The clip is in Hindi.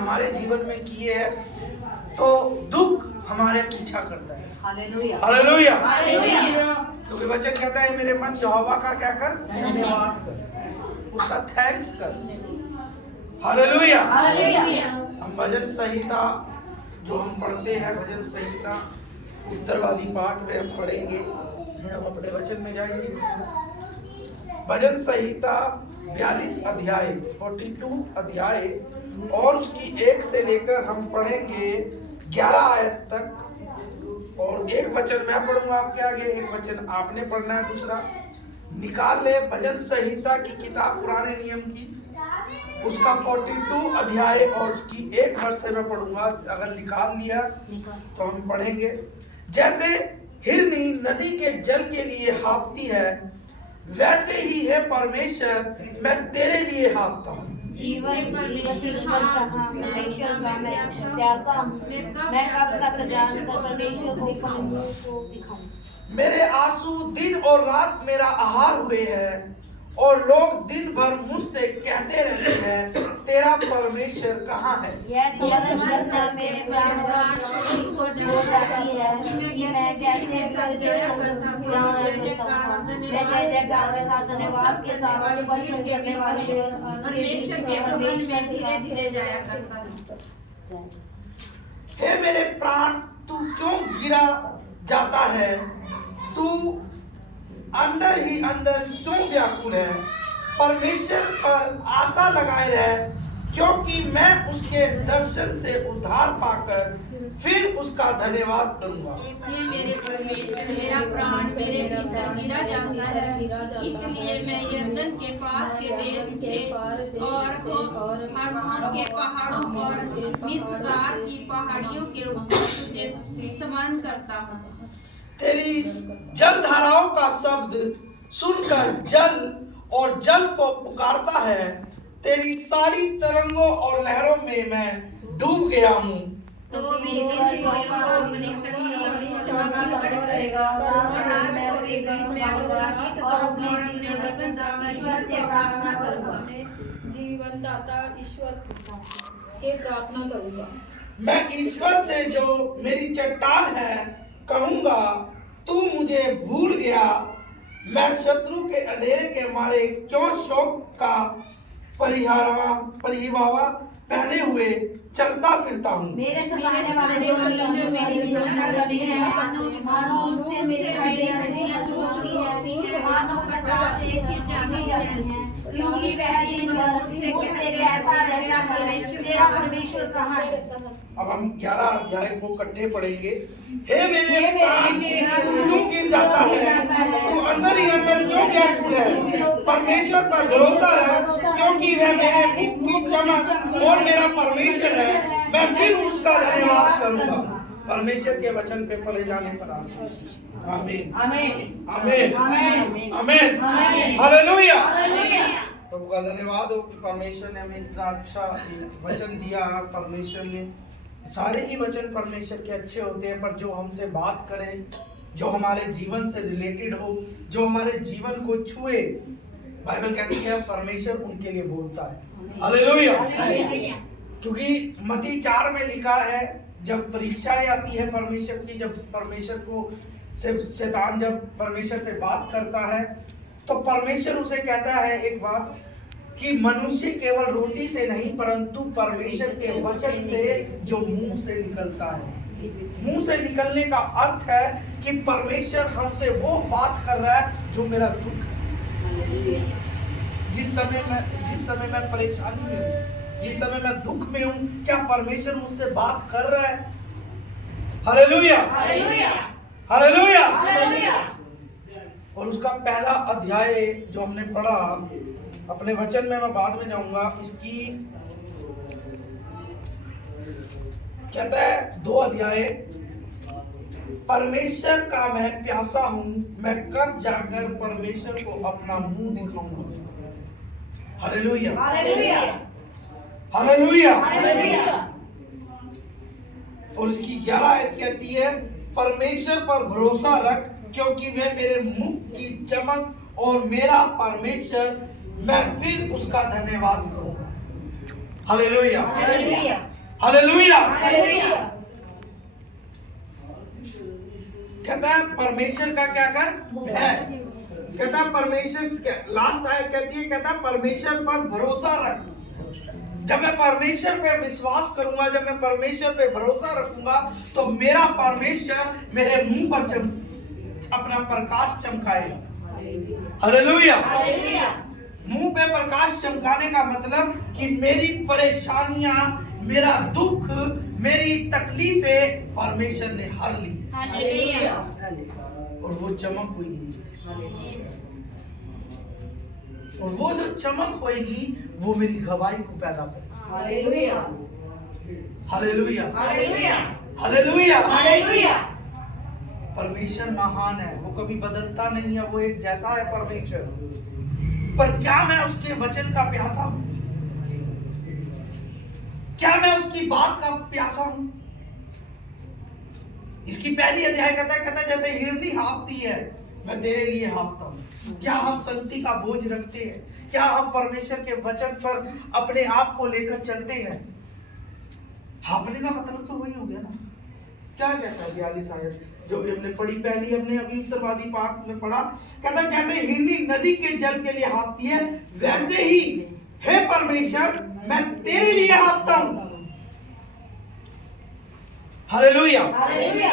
हमारे जीवन में किए हैं, तो दुख हमारे पीछा करता है। Hallelujah, hallelujah. हालेलुया। क्योंकि वचन कहता है मेरे मन यहोवा का क्या कर, धन्यवाद कर, उसका थैंक्स कर। हालेलुया। हालेलुया। हम भजन संहिता जो हम पढ़ते हैं, भजन संहिता उत्तरवादी पाठ में हम पढ़ेंगे। हम अपने वचन में जाएंगे। भजन संहिता 42 अध्याय 42 अध्याय और उसकी 1 से लेकर हम पढ़ेंगे 11 आयत तक। और एक वचन मैं पढ़ूंगा आपके आगे, एक वचन आपने पढ़ना है। दूसरा निकाल ले भजन संहिता की किताब पुराने नियम की, उसका 42 अध्याय और उसकी 1 वर्ष से मैं पढ़ूंगा। अगर निकाल लिया तो हम पढ़ेंगे। जैसे हिरनी नदी के जल के लिए हाँफती है, वैसे ही है परमेश्वर मैं तेरे लिए हाँफता हूँ। जीवन परमेश्वर का मैं प्यासा हूँ, मैं कब तक जानकर परमेश्वर को दिखाऊं। मेरे आंसू दिन और रात मेरा आहार हुए हैं, और लोग दिन भर मुझसे कहते रहते हैं तेरा परमेश्वर कहाँ है। यह समझना मेरे प्राणों को जाती है कि मैं कैसे धन्यवाद के साथ परमेश्वर धीरे धीरे जाया करता है। हे मेरे प्राण तू क्यों गिरा जाता है, तू अंदर ही अंदर क्यों व्याकुल है। परमेश्वर पर आशा लगाए रहे, क्योंकि मैं उसके दर्शन से उद्धार पाकर फिर उसका धन्यवाद करूंगा। हे मेरे परमेश्वर, मेरा प्राण मेरे भीतर गिरा जाता है, इसलिए मैं यरदन के पास के देश से और हरमोन के पहाड़ों और मिस्गार की पहाड़ियों के ऊपर तुझे स्मरण करता हूँ। तेरी जल धाराओं का शब्द सुनकर जल और जल को पुकारता है। तेरी सारी तरंगों और लहरों में मैं डूब गया हूँ। तो मेरे दिन को यहोवा अपनी शक्ति और निशान प्रकट करेगा, और रात को एक गीत में उसका गीत गाऊंगा और अपने जीवनदाता ईश्वर से प्रार्थना करूंगा। जीवनदाता ईश्वर से प्रार्थना करूंगा। मैं ईश्वर से जो मेरी चट्टान है कहूंगा, तू मुझे भूल गया। मैं शत्रु के अंधेरे के मारे क्यों शोक का परिहिवावा पहने हुए चलता फिरता हूँ। मेरे सताने वाले जो मेरी निंदा करते हैं, मानो उनसे मेरी हड्डियां चूर चुकी हैं, मानो कटार से चीर जाती हैं, क्योंकि वह दिन भर मुझसे कहता रहता है तेरा परमेश्वर कहाँ है। अब हम 11 अध्याय को इकट्ठे पढ़ेंगे। हे मेरे प्राण तू क्यों गिर जाता है, तू अंदर ही अंदर क्यों व्याकुल है। परमेश्वर पर भरोसा रख, क्योंकि वह मेरे मुख की चमक और मेरा परमेश्वर है, मैं फिर उसका धन्यवाद करूंगा। परमेश्वर के वचन पे पढ़े जाने पर आशीष। आमीन, आमीन, आमीन, आमीन, आमीन, आमीन। हालेलुया। प्रभु का धन्यवाद हो कि परमेश्वर ने हमें इतना अच्छा वचन दिया। परमेश्वर ने सारे ही वचन परमेश्वर के अच्छे होते हैं, पर जो हमसे बात करे, जो हमारे जीवन से रिलेटेड हो, जो हमारे जीवन को छुए, बाइबल कहती है परमेश्वर उनके लिए बोलता है। हालेलुया। क्योंकि मत्ती 4 में लिखा है, जब परीक्षाएं आती है परमेश्वर की, जब परमेश्वर को शैतान जब परमेश्वर से बात करता है, तो परमेश्वर उसे कहता है एक बात कि मनुष्य केवल रोटी से नहीं परंतु परमेश्वर के वचन से जो मुंह से निकलता है। मुंह से निकलने का अर्थ है कि परमेश्वर हमसे वो बात कर रहा है जो मेरा दुख है। जिस समय मैं परेशानी में हूँ, जिस समय मैं दुख में हूँ, क्या परमेश्वर मुझसे बात कर रहा है। Hallelujah, hallelujah, hallelujah. और उसका पहला अध्याय जो हमने पढ़ा, अपने वचन में मैं बाद में जाऊंगा, इसकी कहता है 2 अध्याय, परमेश्वर का मैं प्यासा हूं, मैं कब जाकर परमेश्वर को अपना मुंह दिखाऊंगा। Hallelujah, hallelujah, hallelujah. और इसकी 11 आयत कहती है, परमेश्वर पर भरोसा रख, क्योंकि वह मेरे मुख की चमक और मेरा परमेश्वर, मैं फिर उसका धन्यवाद करूंगा। Hallelujah, hallelujah. हालेलुया। हालेलुया। कहता है परमेश्वर का क्या कर भय। कहता है परमेश्वर, लास्ट आयत कहती है, कहता है परमेश्वर पर भरोसा रख। जब मैं परमेश्वर पे विश्वास करूंगा, जब मैं परमेश्वर पे भरोसा रखूंगा, तो मेरा परमेश्वर मेरे मुंह पर अपना प्रकाश चमकाएगा। हालेलुया। हालेलुया। मुंह पे प्रकाश चमकाने का मतलब कि मेरी परेशानियां, मेरा दुख, मेरी तकलीफें परमेश्वर ने हर ली हालेलुया। और वो चमक हुई। और वो जो चमक होएगी वो मेरी गवाही को पैदा करेगी। Hallelujah. Hallelujah. Hallelujah. Hallelujah. Hallelujah. परमेश्वर महान है, वो कभी बदलता नहीं है, वो एक जैसा है परमेश्वर। पर क्या मैं उसके वचन का प्यासा हूं? क्या मैं उसकी बात का प्यासा हूं? इसकी पहली अध्याय कहता है जैसे हिरनी हाँफती है, मैं तेरे लिए हाँफता हूं। क्या हम संगति का बोझ रखते हैं? क्या हम परमेश्वर के वचन पर अपने आप को लेकर चलते हैं? हाँफने का मतलब तो वही हो गया ना। क्या कहता है 42 आयत जो भी हमने पढ़ी, पहली हमने अभी उत्तरवादी पाठ में पढ़ा। कहता है जैसे हिरनी नदी के जल के लिए हाँफती है, वैसे ही हे परमेश्वर मैं तेरे लिए हाँफता हूं। हालेलुया। हालेलुया।